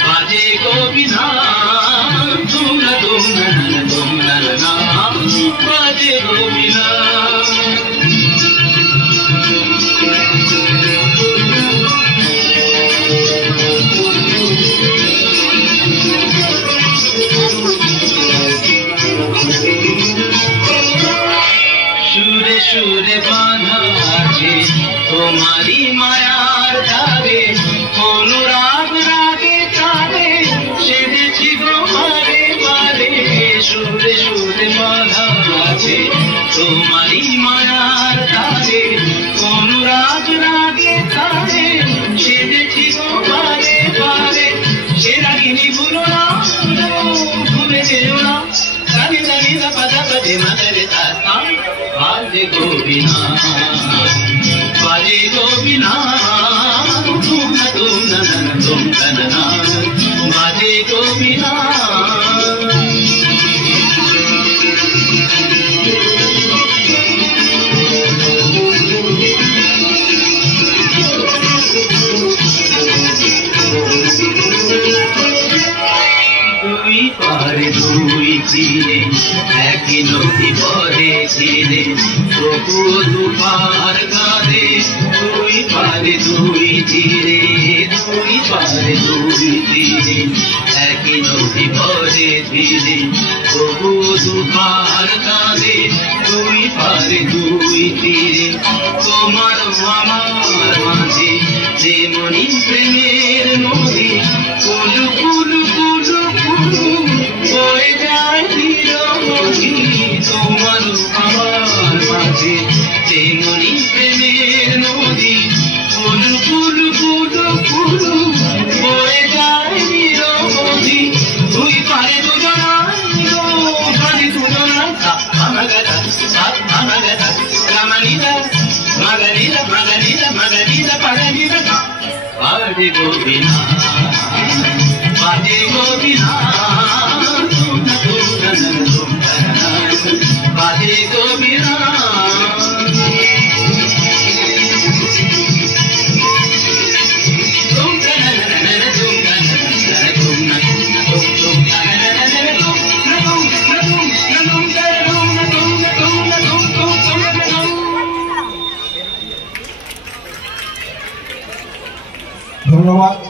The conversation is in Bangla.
बाजे गोविना बाजे गोविना সুরে সুরে বাঁধা আছে তোমারি মায়ার ধারে অনুরাগ রাগে তারে সেদেছি গো বারে বারে সুরে সুরে বাঁধা আছে তোমারি মায়ার ধারে অনুরাগ রাগে তারে সেদেছি গো বারে বারে সে রাগিনী ভুলো না ভুলে যেও না জানি জানি পাদা পাদে মাদারে তাতা बाजे गोविना बाजे गोविना तुम ननना बाजे गोविना দুই পারে দুই তীরে একই নদী বহে তীরে তবুও দুপার গানে দুই পারে দুই তীরে দুই পারে দুই তীরে একই নদী বহে তীরে তবুও দুপার গানে দুই পারে দুই তীরে তোমার আমার মাঝে যেমনি প্রেমের নদী কুলু কুলু কুলু কুলু বয়ে যায় নিরবধি তোমার আমার মাঝে যেমনি প্রেমের নদী কুলু কুলু কুলু কুলু বয়ে যায় নিরবধি দুই পারে দুজনা পারে দুজনা আমাগাদা আমাগাদা রামানিদা মাগানিদা মাগানিদা মাগানিদা পাগানিদা বাজে গোবিনা बाजे गोविना